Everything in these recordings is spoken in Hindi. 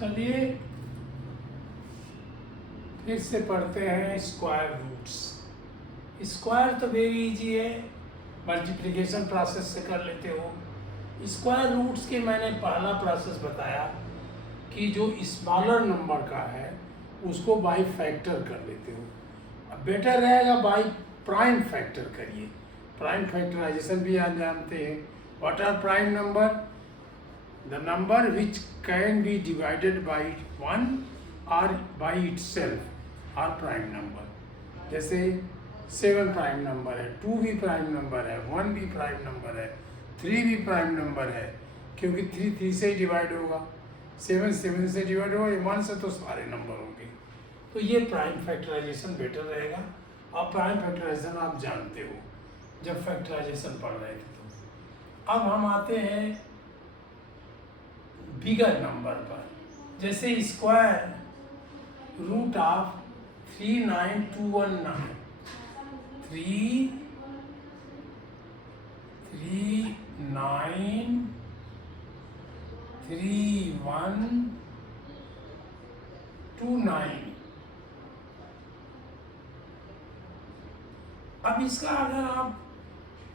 चलिए फिर से पढ़ते हैं स्क्वायर रूट्स। स्क्वायर तो वेरी इजी है, मल्टीप्लिकेशन प्रोसेस से कर लेते हो। स्क्वायर रूट्स के मैंने पहला प्रोसेस बताया कि जो स्मॉलर नंबर का है उसको बाई फैक्टर कर लेते हो। अब बेटर रहेगा बाई प्राइम फैक्टर करिए। प्राइम फैक्टराइजेशन भी आप जानते हैं। What are prime number? The number which can be divided by 1 और by itself are prime number. जैसे 7 प्राइम नंबर है, 2 भी प्राइम नंबर है, 1 भी प्राइम नंबर है, 3 भी प्राइम नंबर है, क्योंकि 3 से ही डिवाइड होगा, 7 से डिवाइड होगा, 1 से तो सारे नंबर होंगे। तो ये प्राइम फैक्टराइजेशन बेटर रहेगा। और प्राइम फैक्टराइजेशन आप जानते हो जब फैक्टराइजेशन पढ़ रहे थे तो। अब हम आते हैं बिगर नंबर पर। जैसे स्क्वायर रूट ऑफ 39219 3393129। अब इसका अगर आप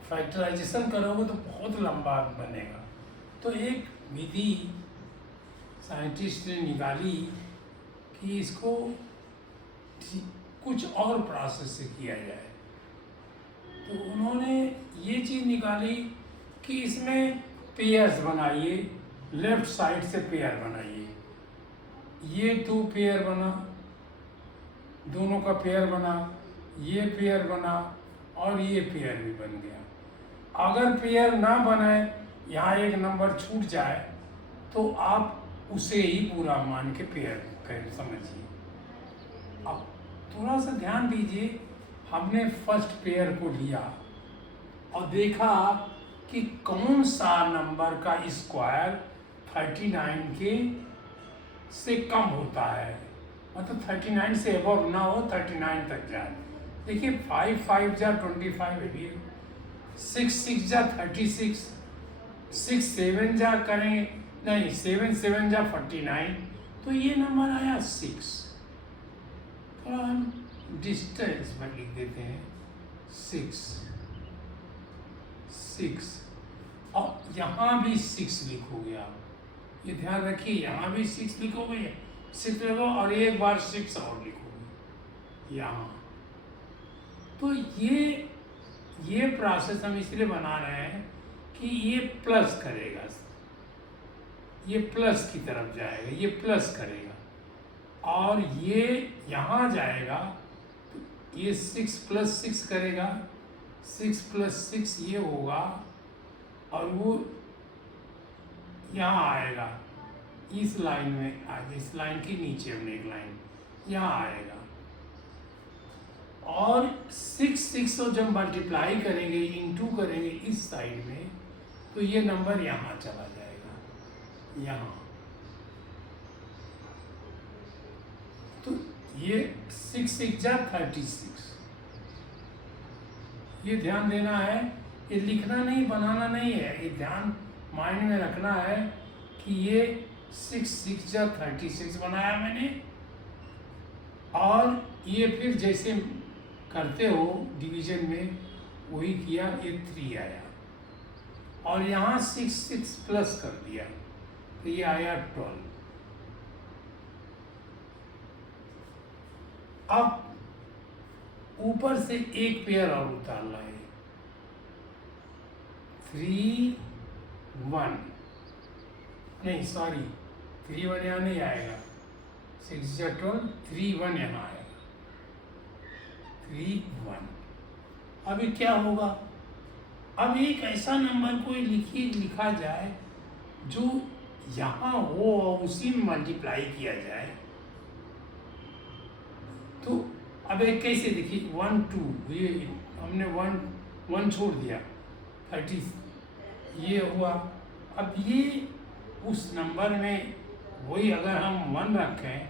फैक्टराइजेशन करोगे तो बहुत लंबा बनेगा। तो एक विधि साइंटिस्ट ने निकाली कि इसको कुछ और प्रोसेस से किया जाए। तो उन्होंने ये चीज़ निकाली कि इसमें पेयर्स बनाइए, लेफ्ट साइड से पेयर बनाइए। ये 2 पेयर बना, दोनों का पेयर बना, ये पेयर बना और ये पेयर भी बन गया। अगर पेयर ना बने, यहाँ एक नंबर छूट जाए तो आप उसे ही पूरा मान के पेयर कर समझिए। अब थोड़ा सा ध्यान दीजिए, हमने फर्स्ट पेयर को लिया और देखा कि कौन सा नंबर का स्क्वायर 39 के से कम होता है, मतलब 39 से एबव ना हो, 39 तक जाए। देखिए 5 5 जा 25 है, 6 6 जा 36, 6 7 जा करें नहीं, 7 7 जा 49, तो ये नंबर आया 6। थोड़ा हम डिस्टेंस पर लिख देते हैं 6 6, और यहाँ भी 6 लिखोगे आप। ये ध्यान रखिए, यहाँ भी 6 लिखोगे, 6 लिखो और एक बार 6 और लिखोगे यहाँ। तो ये प्रोसेस हम इसलिए बना रहे हैं कि ये प्लस करेगा, ये प्लस की तरफ जाएगा, ये प्लस करेगा और ये यहाँ जाएगा तो ये 6 + 6 करेगा, 6 + 6 ये होगा और वो यहाँ आएगा, इस लाइन में आगे, इस लाइन के नीचे हमने एक लाइन यहाँ आएगा। और 6 6 को जब मल्टीप्लाई करेंगे, इनटू करेंगे इस साइड में, तो ये नंबर यहाँ चला जाएगा, यहाँ। तो ये 6 6 जा 36। ये ध्यान देना है, ये लिखना नहीं, बनाना नहीं है, ये ध्यान माइंड में रखना है कि ये 6 6 जा 36 बनाया मैंने, और ये फिर जैसे करते हो डिवीजन में वही किया, ये 3 आया और यहाँ 6 6 प्लस कर दिया तो ये आया 12। अब ऊपर से एक पेयर और उतारना है, 3 1, नहीं सॉरी 3 1 यहाँ नहीं आएगा, 6 या 12, 3 1 यहाँ आएगा, 3 1। अभी क्या होगा? अब एक ऐसा नंबर कोई लिखा जाए जो यहाँ हो और उसी में मल्टीप्लाई किया जाए। तो अब एक कैसे देखिए, 1 2, ये हमने 1 छोड़ दिया, 30 ये हुआ। अब ये उस नंबर में वही अगर हम 1 रखें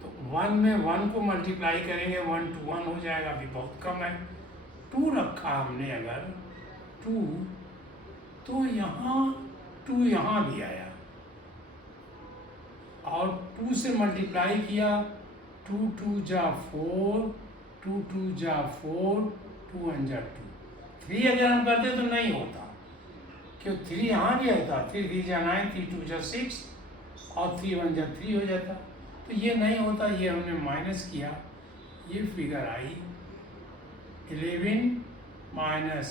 तो 1 में 1 को मल्टीप्लाई करेंगे, 1 2 1 हो जाएगा, अभी बहुत कम है। 2 रखा हमने अगर 2, तो यहाँ 2 यहाँ भी आया और 2 से मल्टीप्लाई किया, 2 2 जा 4, 2 2 जा 4, 2 1 जा 2। 3 अगर हम करते तो नहीं होता, क्यों 3 यहाँ भी आता, 3 3 जा 9, 3 2 जा 6 और 3 1 जा 3 हो जाता। तो ये नहीं होता, ये हमने माइनस किया, ये फिगर आई 11 माइनस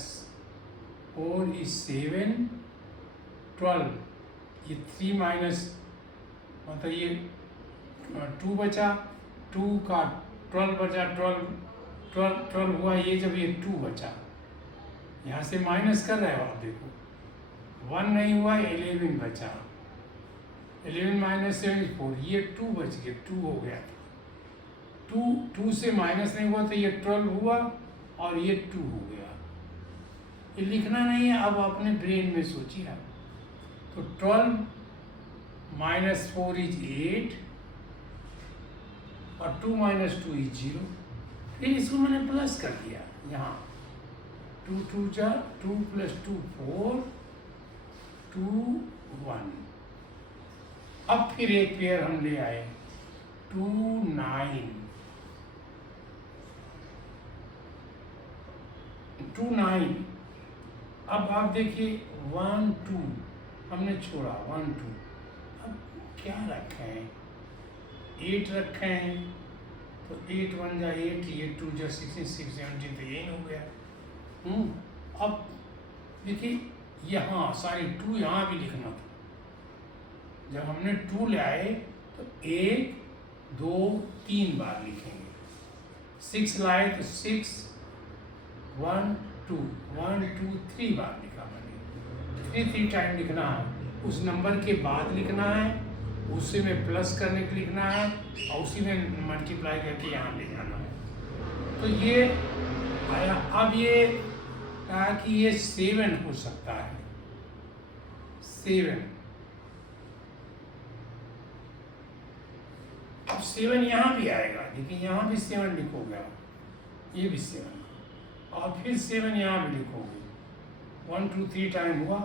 4 इज 7, 12, ये 3 माइनस मतलब ये 2 बचा, 2 का 12 बचा, 12 हुआ, ये जब ये 2 बचा, यहाँ से माइनस कर रहे हो आप, देखो 1 नहीं हुआ, 11 बचा, 11 माइनस 7 4, ये 2 बच गया, 2 हो गया था, 2 से माइनस नहीं हुआ तो ये 12 हुआ और ये 2 हो गया। ये लिखना नहीं है, अब अपने ब्रेन में सोचिए आप। तो 12 माइनस 4 इज 8 और 2 माइनस 2 इज 0। फिर इसको मैंने प्लस कर दिया यहाँ, 2 2 जा 2 प्लस 2 4, 2 1। अब फिर एक पेयर हम ले आए, 2 9, 2 9। अब आप देखिए 1 2 हमने छोड़ा, 1 2, अब क्या रखे हैं, 8 रखे हैं, तो 8 1 जा 8, ये 2 जा 16 6 17, तो यही हो गया। अब देखिए यहाँ सारी 2 यहाँ भी लिखना था, जब हमने 2 ले आए तो 1 2 3 बार लिखेंगे, 6 लाए तो 6 1 2 1 2 3 बार लिखा मैंने, 3 टाइम लिखना है, उस नंबर के बाद लिखना है, उसी में प्लस करने के लिखना है और उसी में मल्टीप्लाई करके यहाँ ले जाना है। तो ये आया। अब ये कहा कि ये 7 हो सकता है, 7। अब 7 यहाँ भी आएगा, देखिए यहाँ भी 7 लिखोगे, ये भी 7 और फिर 7 यहाँ भी लिखोगे, 1 2 3 टाइम हुआ।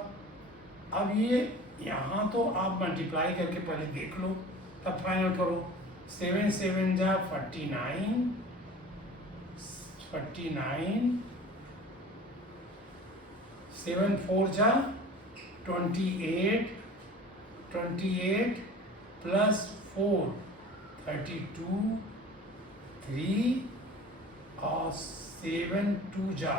अब ये यहाँ तो आप मल्टीप्लाई करके पहले देख लो, तब फाइनल करो। 7 7 जा 49, 49, 7 4 जा 28, 28 प्लस 4 32, 3 और 7 2 जा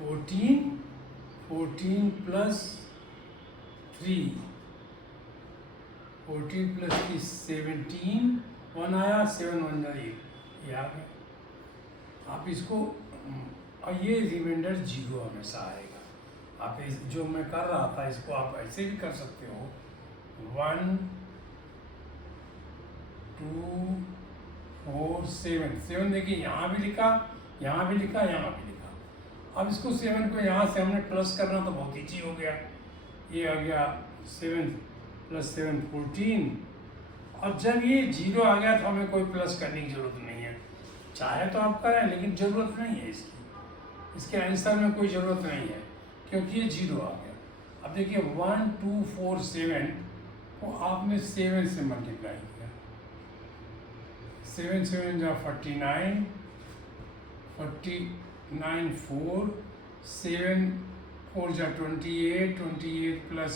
14, 14 प्लस 3, 14 प्लस 3 17, 1 आया, 7 1 जा 8, ये आ गया। आप इसको, और ये रिमाइंडर 0 हमेशा आएगा। आप जो मैं कर रहा था इसको आप ऐसे भी कर सकते हो, 1 2 4 7 देखिए यहाँ भी लिखा, यहाँ भी लिखा, यहाँ भी लिखा। अब इसको 7 को यहाँ से हमने प्लस करना तो बहुत ईजी हो गया, ये आ गया 7 प्लस 7 14। और जब ये 0 आ गया तो हमें कोई प्लस करने की जरूरत नहीं है, चाहे तो आप करें लेकिन ज़रूरत नहीं है इसके आंसर में कोई ज़रूरत नहीं है क्योंकि ये 0 आ गया। अब देखिए 1 2 4 7 को आपने 7 से मल्टीप्लाई किया, 7 7 जा 49, 49 4, 7 4 जा 28, 28 प्लस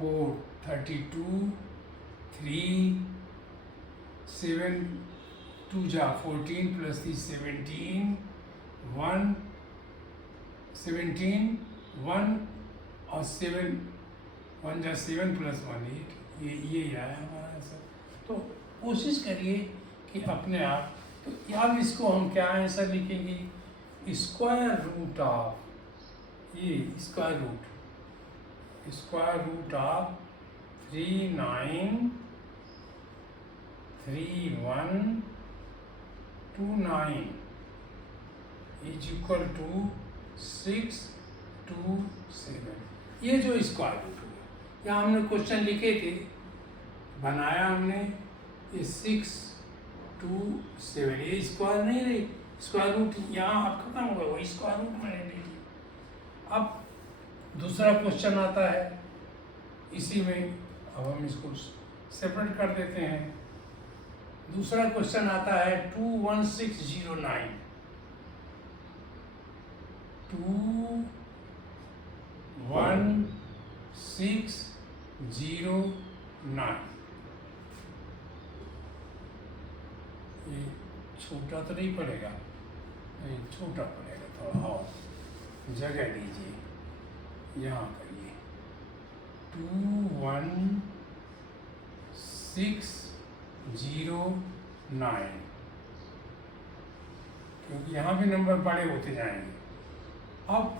4 32, 3 7 2 जा 14 प्लस 3 17, 1 17 1 और 7 1 जा 7 प्लस 1 8, ये आया हमारा आंसर। तो कोशिश करिए कि अपने आप, तो अब इसको हम क्या आंसर लिखेंगे, स्क्वायर रूट ऑफ, ये square root of 3 9 3 1 2 9 is equal to 6 2 7। ये जो स्क्वायर रूट हो गया, यहाँ हमने क्वेश्चन लिखे थे, बनाया हमने, ये 6 2 7, ये स्क्वायर नहीं रही, स्क्वायर रूट यहाँ अब खत्म हो गया, वही स्क्वायर रूट मैंने ले लिया। अब दूसरा क्वेश्चन आता है इसी में, अब हम इसको सेपरेट कर देते हैं। दूसरा क्वेश्चन आता है 21609, 21609। ये छोटा तो नहीं पड़ेगा, नहीं छोटा पड़ेगा, थोड़ा और जगह दीजिए, यहाँ करिए 21609, क्योंकि यहाँ भी नंबर बड़े होते जाएंगे। अब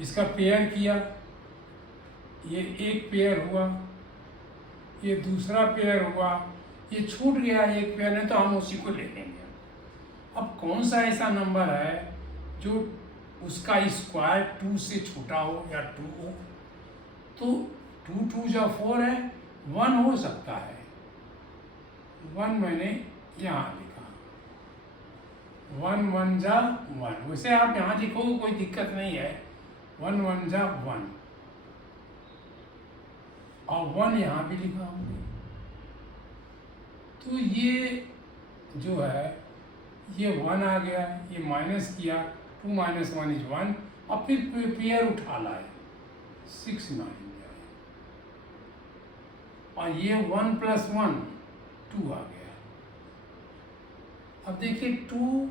इसका पेयर किया, ये एक पेयर हुआ, ये दूसरा पेयर हुआ, ये छूट गया एक पेयर है, तो हम उसी को ले लेंगे। अब कौन सा ऐसा नंबर है जो उसका स्क्वायर 2 से छोटा हो या 2 हो? तो 2 2 जा 4 है, 1 हो सकता है, 1 मैंने यहाँ लिखा, 1 1 जा 1। वैसे आप यहाँ लिखो कोई दिक्कत नहीं है, 1 1 जा 1, और 1 यहाँ भी लिखा हमने। तो ये जो है ये 1 आ गया, ये माइनस किया, 2 - 1 = 1, और फिर पेयर उठा लाए 6 9 जाए, और ये 1 + 1 2 आ गया। अब देखिए 2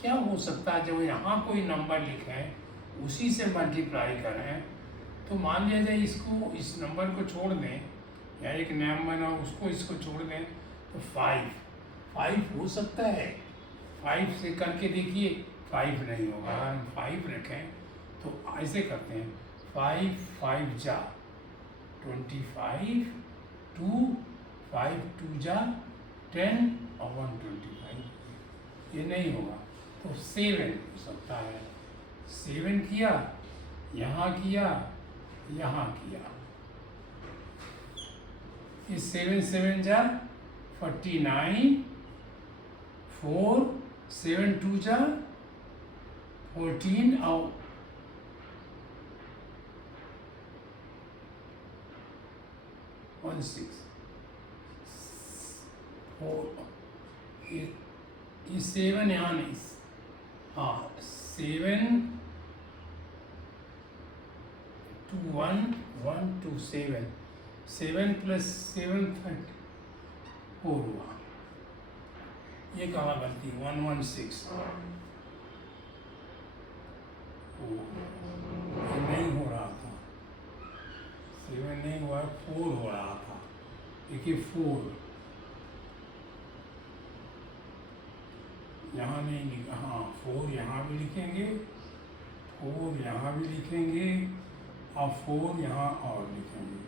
क्या हो सकता है, जब यहाँ कोई नंबर लिखें उसी से मल्टीप्लाई करें, तो मान लिया जाए इसको, इस नंबर को छोड़ दें, या एक नाम बना उसको इसको छोड़ दें, तो 5 हो सकता है। 5 से करके देखिए, 5 नहीं होगा। अगर हम 5 रखें तो ऐसे करते हैं, 5 5 जा 25, 2 5 2 जा 10, और 1 25, ये नहीं होगा। तो 7 हो सकता है, 7 किया, यहाँ किया, यहाँ किया, ये 7 7 जा 49, 4 7 2 जा 14, और 1 6 4, ये 7 यहाँ नहीं, हाँ 7 2 1 1 2 7, 7 + 7 4 हुआ। ये कहाँ गलती, 116, ये नहीं हो रहा था, 7 नहीं हुआ, 4 हो रहा था। देखिए 4 यहाँ नहीं लिखा, हाँ 4 यहाँ भी लिखेंगे, 4 यहाँ भी लिखेंगे, और 4 यहाँ और लिखेंगे।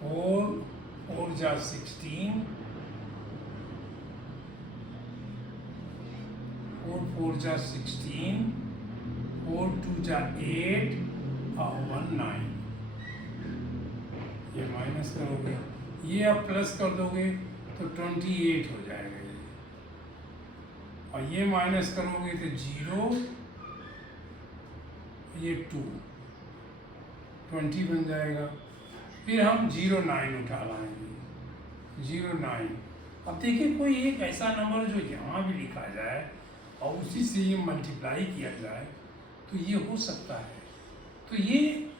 4 4 जा 16, 4 4 जा 16, 4 2 जा 8, और 1 9। ये माइनस करोगे, ये अब प्लस कर दोगे तो 28 हो जाएगा ये, और ये माइनस करोगे तो 0, ये 2 20 बन जाएगा। फिर हम 0 9 उठा लाएंगे, 0 9। अब देखिए कोई एक ऐसा नंबर जो यहाँ भी लिखा जाए और उसी से ये मल्टीप्लाई किया जाए, तो ये हो सकता है। तो ये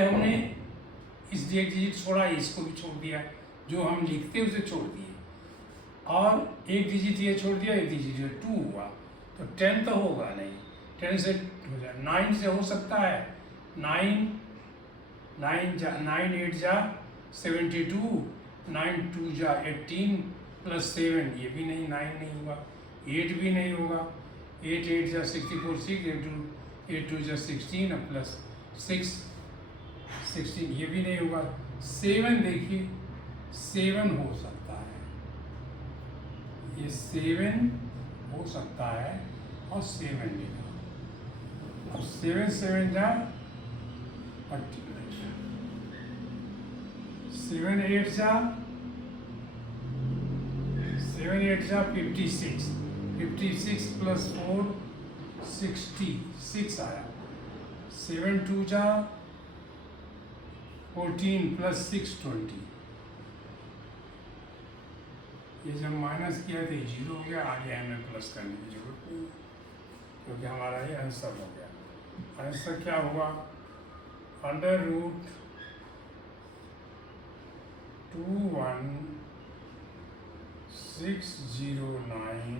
हमने इस एक डिजिट छोड़ा, इसको भी छोड़ दिया, जो हम लिखते उसे छोड़ दिए, और एक डिजिट ये छोड़ दिया, एक डिजिट 2 हुआ, तो 10 तो होगा नहीं, 10 से हो जाए, 9 से हो सकता है, 9 8 जा 72, 9 2 जा 18 + 7, ये भी नहीं, 9 नहीं हुआ, 8 भी नहीं होगा, 8 8 जा 64, 6 8 2 जा 16, और + 6 16, ये भी नहीं होगा। 7 देखिए, 7 हो सकता है, ये 7 हो सकता है, और 7 लिखा। अब 7 7 जा 7 8 जा 56, 56 प्लस 4 66 आया। 7 2 जा 14 प्लस 6 20। ये जब माइनस किया तो ये जीरो हो गया, आगे हमें प्लस करने की जरूरत नहीं है क्योंकि हमारा ये आंसर हो गया। आंसर क्या होगा? Under root 21609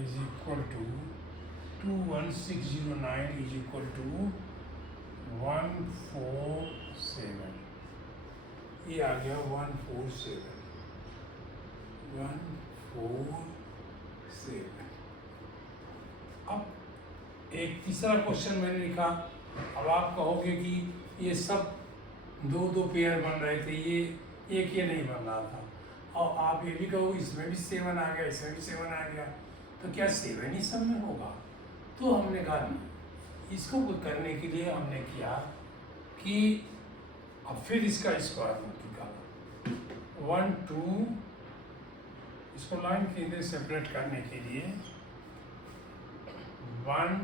is equal to 21609 is equal to 147। ये आ गया 147। अब एक तीसरा क्वेश्चन मैंने लिखा। अब आप कहोगे कि ये सब दो दो पेयर बन रहे थे, ये एक ये नहीं बन रहा था, और आप ये भी कहो इसमें भी 7 आ गया, इसमें भी 7 आ गया, तो क्या 7 ही सब में होगा? तो हमने कहा नहीं। इसको करने के लिए हमने किया कि अब फिर इसका स्क्वायर रूट निकाला। 1 2, इसको लाइन के इधर सेपरेट करने के लिए 1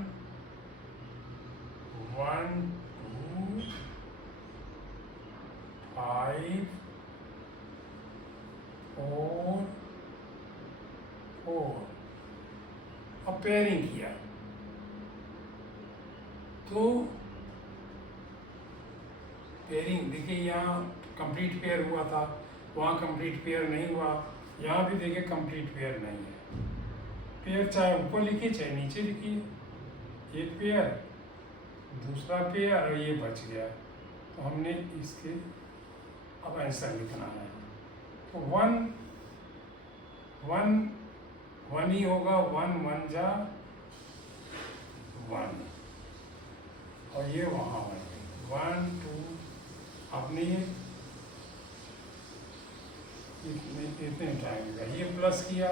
1 2 5 4 4। अब पेयरिंग किया तो पेयरिंग देखिए, यहाँ कंप्लीट पेयर हुआ था, वहाँ कंप्लीट पेयर नहीं हुआ, यहाँ भी देखिए कंप्लीट पेयर नहीं है। पेयर चाहे ऊपर लिखिए चाहे नीचे लिखिए, एक पेयर दूसरा पेयर और ये बच गया, तो हमने इसके अब आंसर लिखना है। तो 1 1 1 ही होगा, 1 1 जा 1, और ये वहाँ बन गई 1 2। आपने इतने टाइम का ये प्लस किया,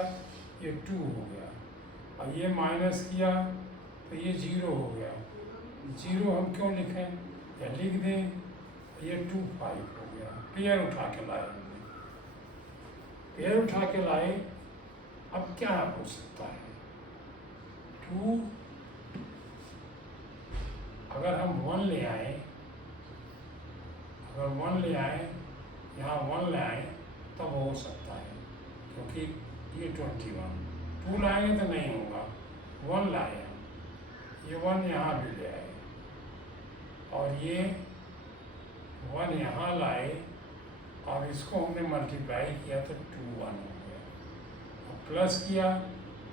ये 2 हो गया, और ये माइनस किया तो ये 0 हो गया। 0 हम क्यों लिखें, या लिख दें, ये 2 5 हो गया। पेयर उठा के लाए हमने, पेयर उठा के लाए। अब क्या हो सकता है? 2 अगर हम 1 ले आए, अगर 1 ले आए, यहाँ 1 ले आए, तब हो सकता है, क्योंकि ये 21। 2 लाएंगे तो नहीं होगा, 1 लाए, ये 1 यहाँ भी ले आए, और ये 1 यहाँ लाए, और इसको हमने मल्टीप्लाई किया तो 2 1 हो गया, और प्लस किया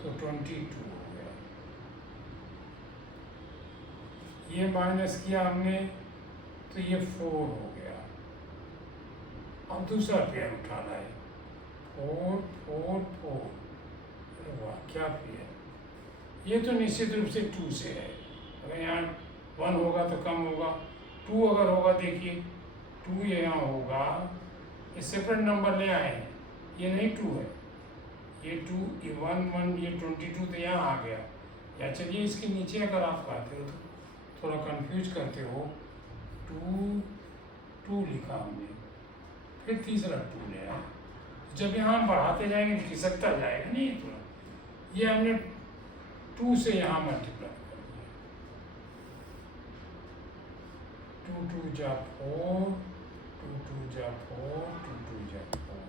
तो 22 हो गया। ये माइनस किया हमने तो ये 4 हो गया। अब दूसरा पेयर उठा लाए, 4 4 4। अरे वाह, क्या पेयर! ये तो निश्चित रूप से 2 से है। अगर यहाँ 1 होगा तो कम होगा, 2 अगर होगा, देखिए 2 यहाँ होगा, ये सेपरेट नंबर ले आए हैं, ये नहीं 2 है, ये 2, ये 1 1, ये 22 तो यहाँ आ गया। या चलिए इसके नीचे अगर आप कहते हो तो थोड़ा कंफ्यूज करते हो, 2 2 लिखा हमने, फिर तीसरा 2 ले आया। जब यहाँ हम बढ़ाते जाएंगे खिसकता जाएगा, नहीं थोड़ा, ये हमने 2 से यहाँ मल्टीप्लाई कर दिया, 2 2 जा 4, 2 2 जा 4, 2 2 जा 4,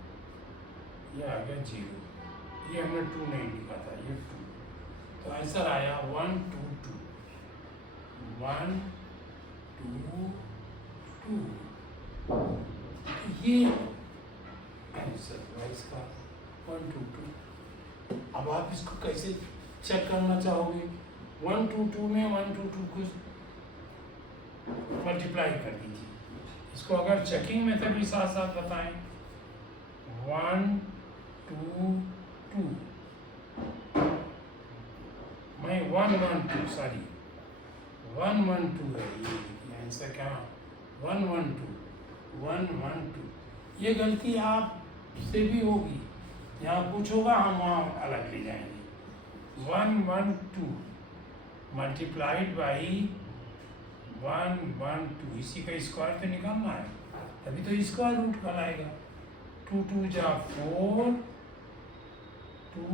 ये आ गया 0। ये हमने 2 नहीं लिखा था, ये 2, तो आंसर आया 1 2 2, 1 2 2। ये आंसर हुआ इसका 1 2 2। अब आप इसको कैसे चेक करना चाहोगे? 1 2 2 में 1 2 2 को मल्टीप्लाई कर दीजिए। इसको अगर चेकिंग मेथड भी साथ साथ बताएं, 1 2 2, मैं 1 1 2, सॉरी 1 1 2 है, ये देखिए आंसर क्या, 1 1 2 1 1 2। ये गलती आप से भी होगी, यहाँ कुछ होगा हम वहाँ अलग ले जाएंगे। 1 1 2 मल्टीप्लाइड बाई 1 1 2, इसी का स्क्वायर तो निकालना है, तभी तो स्क्वायर रूट कहलाएगा। 2 2 जा 4, 2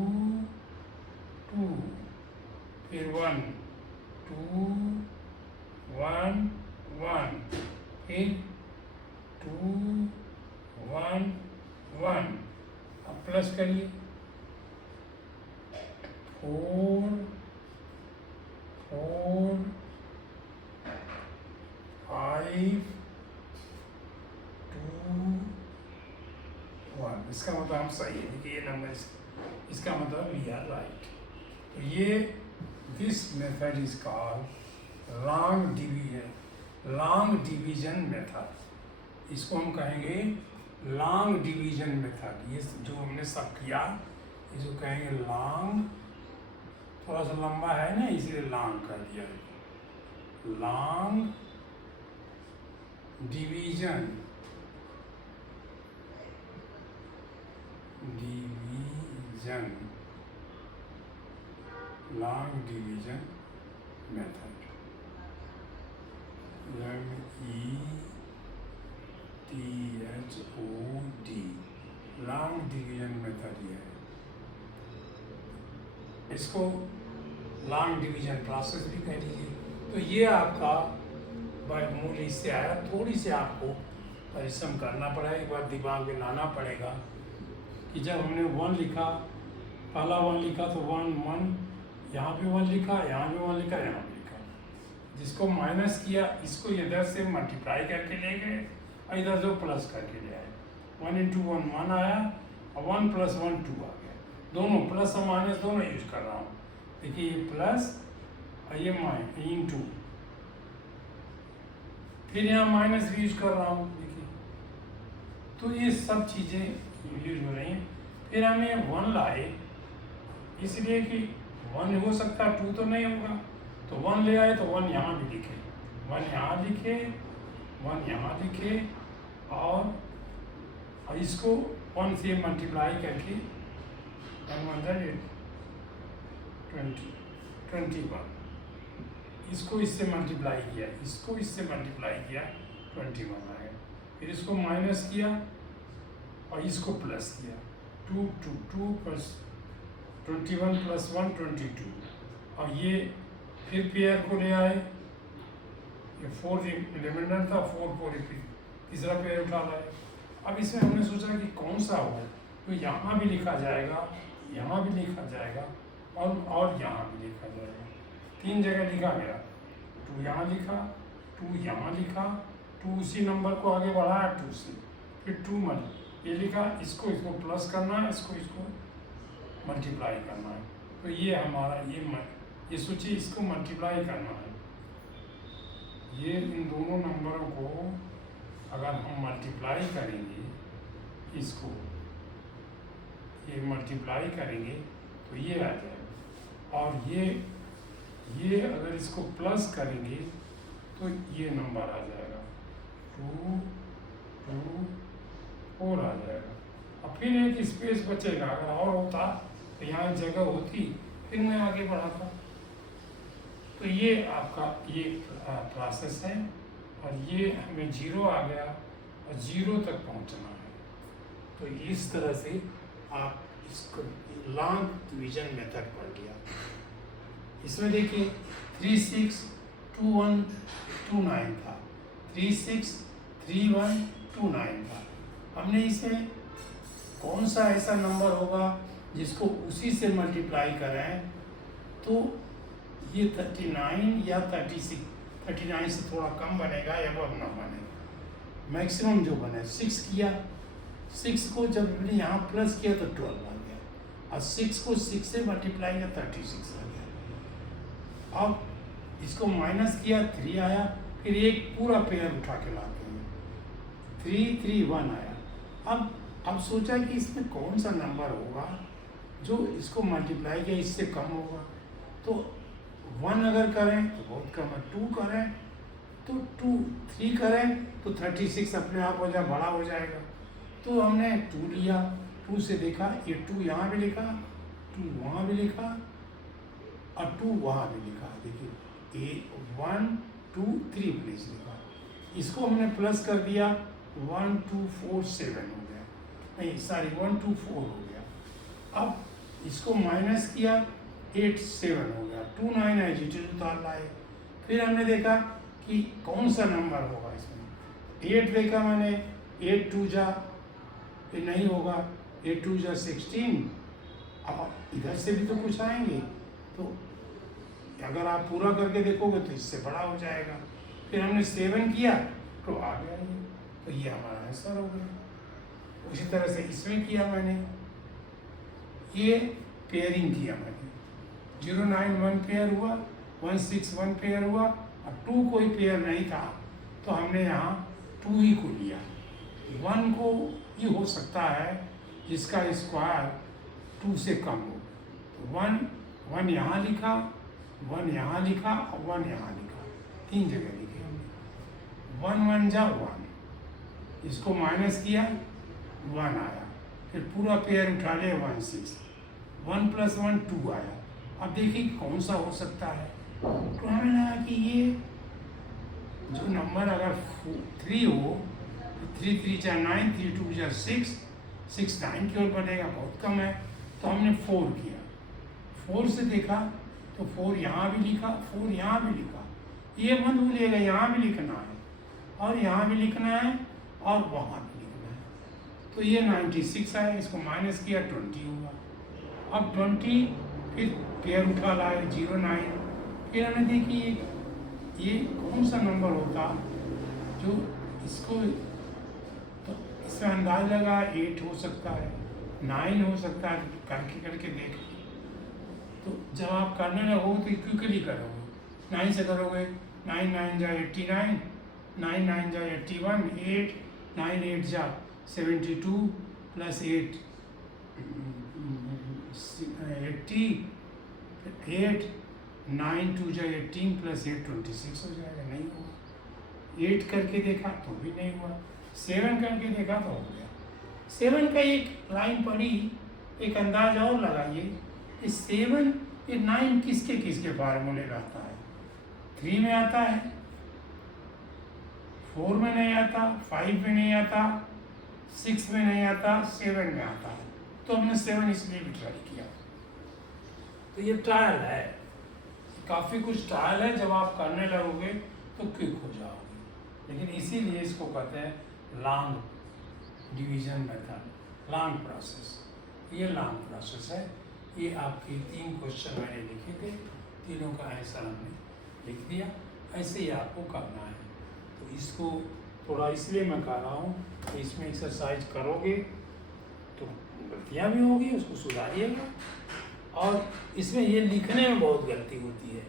प्लस करिए 4 4 5 2 1। इसका मतलब हम सही है कि ये नंबर इसका मतलब वी आर राइट। तो ये this method is called long division method. इसको हम कहेंगे लॉन्ग डिवीजन मेथड। ये जो हमने सब किया इसको कहेंगे लॉन्ग, थोड़ा सा लंबा है ना इसलिए लॉन्ग कर दिया। Long division long division method, METHOD, long division method ये है। इसको लॉन्ग डिवीजन प्रोसेस भी कह लीजिए। तो ये आपका वर्गमूल इससे आया। थोड़ी सी आपको परिश्रम करना पड़ा, एक बार दिमाग में लाना पड़ेगा कि जब हमने 1 लिखा, पहला 1 लिखा तो 1 1, यहाँ भी 1 लिखा, यहाँ भी 1 लिखा, यहाँ भी लिखा। जिसको माइनस किया इसको इधर से मल्टीप्लाई करके ले गए और इधर से प्लस करके ले आए। 1 × 1 1 आया और 1 + 1 2 आ गया। दोनों प्लस और माइनस दोनों यूज कर रहा हूँ। देखिए ये प्लस और ये × फिर यहाँ माइनस भी यूज कर रहा हूँ। देखिए तो ये सब चीज़ें यूज हो रही हैं। फिर हमें 1 लाए, इसलिए कि 1 हो सकता है 2 तो नहीं होगा, तो 1 ले आए तो 1 यहाँ भी लिखे, 1 यहाँ लिखे, 1 यहाँ लिखे और इसको 1 से मल्टीप्लाई करके 21, इसको इससे मल्टीप्लाई किया, इसको इससे मल्टीप्लाई किया 21 आएगा। फिर इसको माइनस किया और इसको प्लस किया 2 2 2 + 21 + 1 22। और ये फिर पेयर को ले आए, ये 4 रिमाइंडर था, 4 4 तीसरा पेयर उठा लाए। अब इसमें हमने सोचा कि कौन सा हो, तो यहाँ भी लिखा जाएगा, यहाँ भी लिखा जाएगा और यहाँ भी लिखा जाएगा। 3 जगह लिखा गया। 2 यहाँ लिखा, 2 यहाँ लिखा, 2 उसी नंबर को आगे बढ़ाया 2 से, फिर 2 ये लिखा, इसको प्लस करना है, इसको मल्टीप्लाई करना है। तो ये हमारा ये सोचिए इसको मल्टीप्लाई करना है। ये इन दोनों नंबरों को अगर हम मल्टीप्लाई करेंगे, इसको ये मल्टीप्लाई करेंगे तो ये आ जाएगा। और ये अगर इसको प्लस करेंगे तो ये नंबर आ जाएगा 2 2 4 आ जाएगा। और फिर एक स्पेस बचेगा, अगर और होता तो यहाँ जगह होती, फिर मैं आगे बढ़ाता। तो ये आपका ये प्रोसेस है और ये हमें 0 आ गया और 0 तक पहुँचना है। तो इस तरह से आप इसको लॉन्ग डिवीजन मेथड पढ़ लिया। इसमें देखिए 3 6 2 1 2 9 था, 3 6 3 1 2 9 था। हमने इसमें कौन सा ऐसा नंबर होगा जिसको उसी से मल्टीप्लाई करें तो ये 39 या 36, 39 से थोड़ा कम बनेगा या वो ना बने, मैक्सिमम जो बने। 6 किया, 6 को जब हमने यहाँ प्लस किया तो 12 आ गया, और 6 को 6 से मल्टीप्लाई किया 36 आ गया। अब इसको माइनस किया 3 आया, फिर एक पूरा पेयर उठा के लाते हैं 3 3 1 आया। अब सोचा कि इसमें कौन सा नंबर होगा जो इसको मल्टीप्लाई किया इससे कम होगा। तो 1 अगर करें तो बहुत कम है, 2 करें तो 2, 3 करें तो 36 अपने आप हो जाए, बड़ा हो जाएगा। तो हमने 2 लिया, 2 से देखा ये 2 यहाँ भी लिखा, 2 वहाँ भी लिखा और 2 वहाँ भी लिखा। देखिए 1 2 3 प्लेस लिखा। इसको हमने प्लस कर दिया 1 2 4 7 हो गया, नहीं सॉरी 1 2 4 हो गया। अब इसको माइनस किया 8 7 हो गया, 2 9 है जी उतार लाए। फिर हमने देखा कि कौन सा नंबर होगा इसमें, 8 देखा मैंने, 8 2 जा, ये नहीं होगा, 8 2 जा 16, अब इधर से भी तो कुछ आएंगे, तो अगर आप पूरा करके देखोगे तो इससे बड़ा हो जाएगा। फिर हमने 7 किया तो आ गया ये, तो ये हमारा आंसर हो गया। उसी तरह से इसमें किया मैंने, ये पेयरिंग किया मैंने, 0 9 1 पेयर हुआ, 1 6 1 पेयर हुआ, और 2 कोई पेयर नहीं था तो हमने यहाँ 2 ही को लिया। 1 को ये हो सकता है जिसका स्क्वायर 2 से कम हो, तो 1 यहाँ लिखा, 1 यहाँ लिखा और 1 यहाँ लिखा, 3 जगह लिखे हमने। 1 1 जा 1, इसको माइनस किया 1 आया, फिर पूरा पेयर उठा ले 1 6, 1 + 1 2 आया। अब देखिए कौन सा हो सकता है, तो हमें लगा कि ये जो नंबर अगर 3 हो, 3 3 जा 9, 3 2 जा 6, 6 9 की ओर बढ़ेगा, बहुत कम है, तो हमने 4 किया। 4 से देखा तो 4 यहाँ भी लिखा, 4 यहाँ भी लिखा, ये मत भूलिएगा यहाँ भी लिखना है और यहाँ भी लिखना है और वहाँ भी लिखना है। तो ये 96 आया, इसको माइनस किया 20 हुआ। अब 20 फिर पेयर उठा लाए 0 9, फिर हमने देखी ये कौन सा नंबर होता जो इसको, तो इसमें अंदाज लगा 8 हो सकता है, 9 हो सकता है, करके देख। तो जब आप करने लगो तो क्विकली करोगे, 9 से करोगे, 9 9 जा 89, 9 9 जा 81, 8 9 8 जा 72 + 8 80, 8 9 2 जा 18 + 8 26 हो जाएगा, नहीं हुआ। 8 करके देखा तो भी नहीं हुआ, 7 करके देखा तो हो गया। 7 का एक लाइन पढ़ी, एक अंदाज और लगाइए, 7 ये 9 किसके किसके फार्मूले में आता है? 3 में आता है, 4 में नहीं आता, 5 में नहीं आता, 6 में नहीं आता, 7 में आता है। तो हमने 7 इसलिए भी ट्राई किया। तो ये ट्रायल है, काफ़ी कुछ ट्रायल है, जब आप करने लगोगे तो क्विक हो जाओगे। लेकिन इसीलिए इसको कहते हैं long division method, long process. ये लॉन्ग प्रोसेस है। ये आपके 3 क्वेश्चन मैंने लिखे थे, तीनों का आंसर हमने लिख दिया। ऐसे ही आपको करना है। तो इसको थोड़ा इसलिए मैं कह रहा हूँ कि इसमें एक्सरसाइज करोगे तो गलतियाँ भी होगी, उसको सुधारिएगा। और इसमें ये लिखने में बहुत गलती होती है।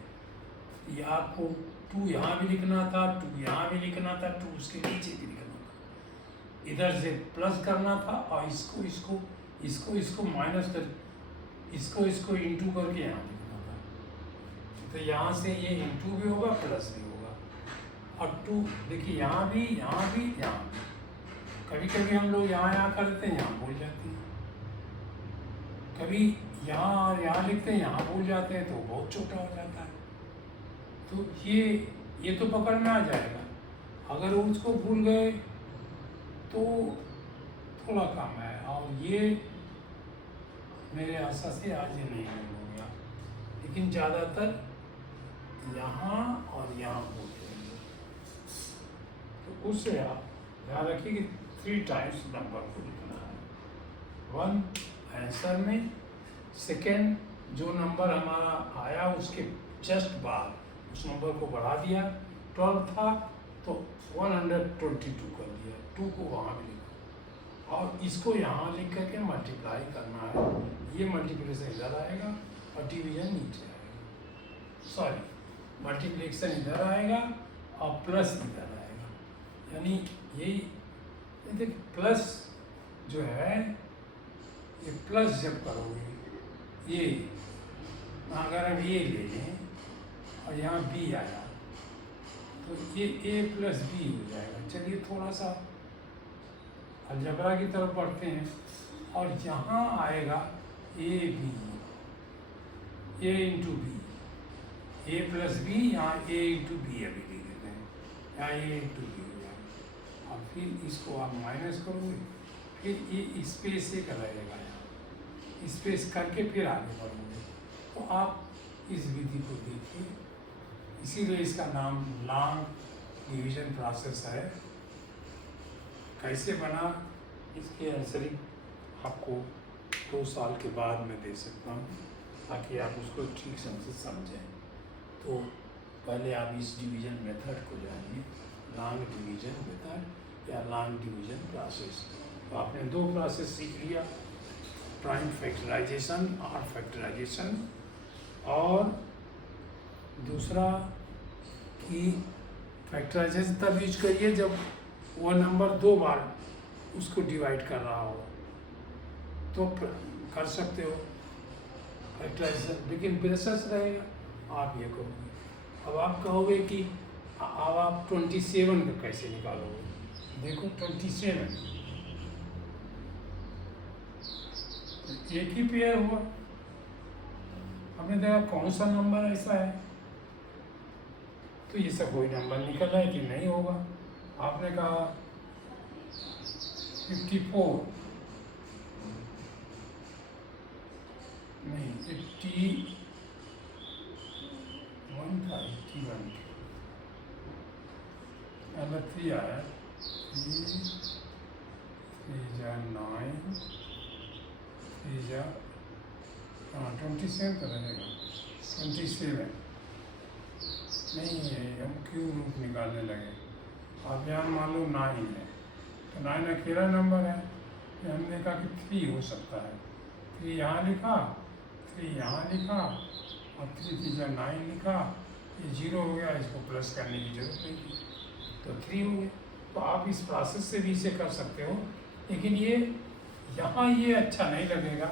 ये आपको 2 यहाँ भी लिखना था, 2 यहाँ भी लिखना था, 2 उसके नीचे भी लिखना था, इधर से प्लस करना था और इसको माइनस कर, इसको इंटू करके यहाँ लिखना था। तो यहाँ से ये इंटू भी होगा, प्लस भी होगा। और 2 देखिए यहाँ भी, यहाँ भी, यहाँ भी। कभी कभी हम लोग यहाँ कर देते हैं, यहाँ भूल जाते हैं। कभी यहाँ और यहाँ लिखते हैं, यहाँ भूल जाते हैं, तो बहुत छोटा हो जाता है। तो ये तो पकड़ में आ जाएगा। अगर उसको भूल गए तो थोड़ा कम है। और ये मेरे आशा से आज ये नहीं हो गया, लेकिन ज़्यादातर यहाँ और यहाँ भूल जाएंगे। तो उससे आप ध्यान रखिए कि 3 टाइम्स नंबर को लिखना है। 1 आंसर में, सेकेंड जो नंबर हमारा आया उसके जस्ट बाद उस नंबर को बढ़ा दिया, 12 था तो 122 कर दिया, 2 को वहाँ भी लिखा और इसको यहाँ लिख करके मल्टीप्लाई करना है। ये मल्टीप्लिकेशन इधर आएगा और डिवीजन नीचे आएगा, सॉरी मल्टीप्लिकेशन इधर आएगा और प्लस इधर आएगा। यानी यही देखिए प्लस जो है, ये प्लस जब करोगे, ये अगर हम ये ले लें और यहाँ बी आया तो ये a + b हो जाएगा। चलिए थोड़ा सा अलजबरा की तरफ बढ़ते हैं और यहाँ आएगा a b, a × b, a + b, यहाँ a × b अभी लिख देते हैं, यहाँ a × b हो जाएगा। और फिर इसको आप माइनस करोगे, फिर ये स्पेस एक रहेगा, यहाँ स्पेस करके फिर आगे बढ़ोगे। तो आप इस विधि को देखिए, इसीलिए इसका नाम लॉन्ग डिवीजन प्रोसेस है। कैसे बना इसकी आंसरिंग आपको 2 साल के बाद मैं दे सकता हूँ, ताकि आप उसको ठीक से समझें। तो पहले आप इस डिवीज़न मेथड को जानिए, लॉन्ग डिवीज़न मेथड या लॉन्ग डिवीज़न प्रोसेस। तो आपने 2 प्रोसेस सीख लिया, प्राइम फैक्टराइजेशन और फैक्टराइजेशन, और दूसरा कि फैक्टराइजेशन तब यूज करिए जब वो नंबर 2 बार उसको डिवाइड कर रहा हो, तो कर सकते हो फैक्टराइजेशन, लेकिन प्रेशर्स रहेगा। आप ये कहोगे, अब आप कहोगे कि अब आप 27 का कैसे निकालोगे। देखो 27 एक ही पेयर हुआ, हमने देखा कौन सा नंबर ऐसा है, तो ये सब कोई नंबर निकल रहा है कि नहीं होगा। आपने कहा 54 नहीं, 81 था, 81 नंबर 3 आया, 3 जा 9 3 जा 27 तो रहेगा, 27 नहीं है। हम क्यों रूट निकालने लगे। आप यहाँ मान लो 9 है, तो 9 अकेला नंबर है, ये हमने कहा कि 3 हो सकता है। 3 यहाँ लिखा, 3 यहाँ लिखा, और 3 जा 9 लिखा, ये 0 हो गया, इसको प्लस करने की जरूरत नहीं थी, तो 3 हो गया। तो आप इस प्रोसेस से भी इसे कर सकते हो, लेकिन ये यहाँ ये अच्छा नहीं लगेगा,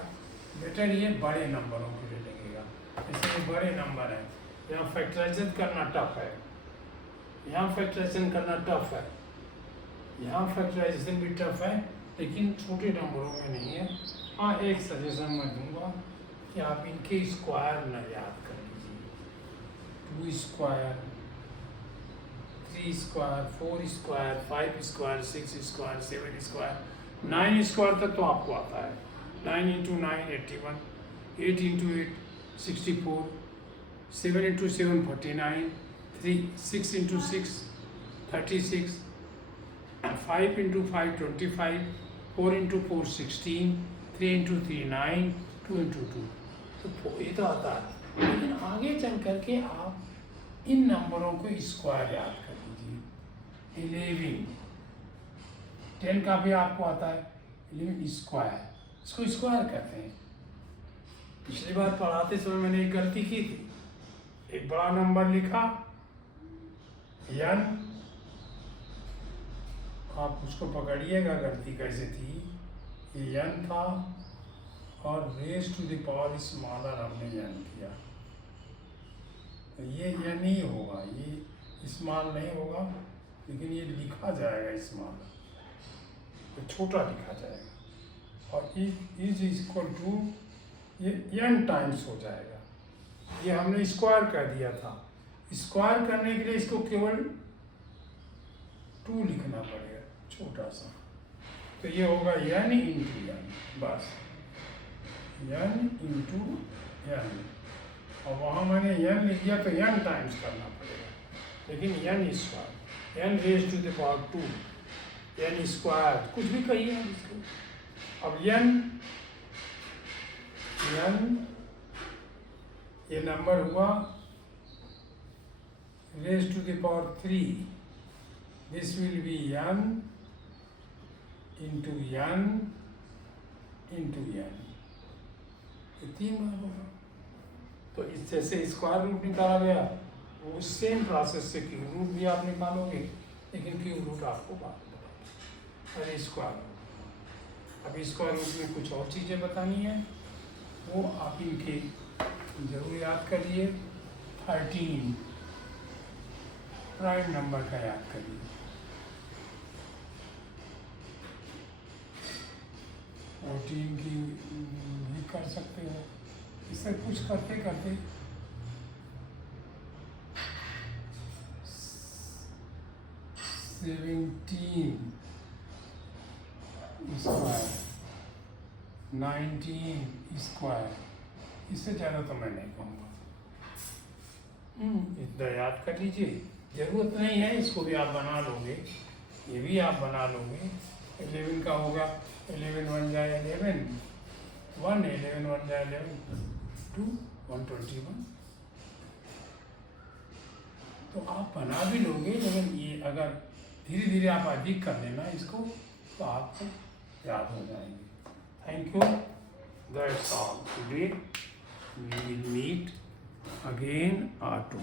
बेटर ये बड़े नंबरों के लिए लगेगा। इसलिए बड़े नंबर हैं, यहाँ फैक्टराइजेशन करना टफ है, यहाँ फैक्टराइजेशन करना टफ है, यहाँ फैक्टराइजेशन भी टफ है, लेकिन छोटे नंबरों में नहीं है। हाँ, एक सजेशन मैं दूंगा कि आप इनके स्क्वायर न याद कर लीजिए। 2 square, 3 square, 4 square, 5 square, 6 square, 7 square, 9 square तक तो आपको आता है। 9 × 9 81, 8 × 8 64, 7 × 7 49, 6 × 6 36, 5 × 5 25, 4 × 4 16, 3 × 3 9, 2 × 2, तो ये तो आता है। लेकिन आगे चल करके आप इन नंबरों को स्क्वायर याद कर लीजिए। 11, 10 का भी आपको आता है, 11 स्क्वायर, इसको स्क्वायर कहते हैं। पिछली बार पढ़ाते समय मैंने एक गलती की थी, एक बड़ा नंबर लिखा n, आप उसको पकड़िएगा गलती कैसे थी। ये n था और raise to the power smaller हमने n किया, तो ये n ही होगा, ये स्मॉल नहीं होगा, लेकिन ये लिखा जाएगा स्मॉल, तो छोटा लिखा जाएगा, और इज इक्वल टू ये n टाइम्स हो जाएगा। ये हमने स्क्वायर कर दिया था, स्क्वायर करने के लिए इसको केवल 2 लिखना पड़ेगा, छोटा सा, तो ये होगा n × n, बस n × n, और वहाँ मैंने n लिख दिया तो n टाइम्स करना पड़ेगा, लेकिन n square, n raise to the power 2, n square, कुछ भी कहिए आप इसको। अब n ये नंबर हुआ raise to the power 3, this will be n × n × n, ये 3 बार होगा। तो इस जैसे स्क्वायर रूट निकाला गया, वो सेम प्रोसेस से क्यूब रूट भी आप निकालोगे, लेकिन क्यूब रूट आपको बाद में बताऊंगा। अरे स्क्वायर, अब स्क्वायर रूट में कुछ और चीज़ें बतानी है, वो आप इनके जरूर याद करिए। 13 प्राइम नंबर का याद करिए, 14 की भी कर सकते हो, इससे कुछ करते करते 17 स्क्वायर, 19 स्क्वायर, इससे ज़्यादा तो मैं नहीं कहूँगा। इतना याद कर लीजिए, ज़रूरत नहीं है, इसको भी आप बना लोगे, ये भी आप बना लोगे, 11 का होगा 11 1 जाए 11 1 11 1 जाए 11 2 121। तो आप बना भी लोगे, लेकिन ये अगर धीरे धीरे आप अधिक कर लेना इसको तो आपको याद हो जाएंगे। Thank you, that's all today, we will meet again R2।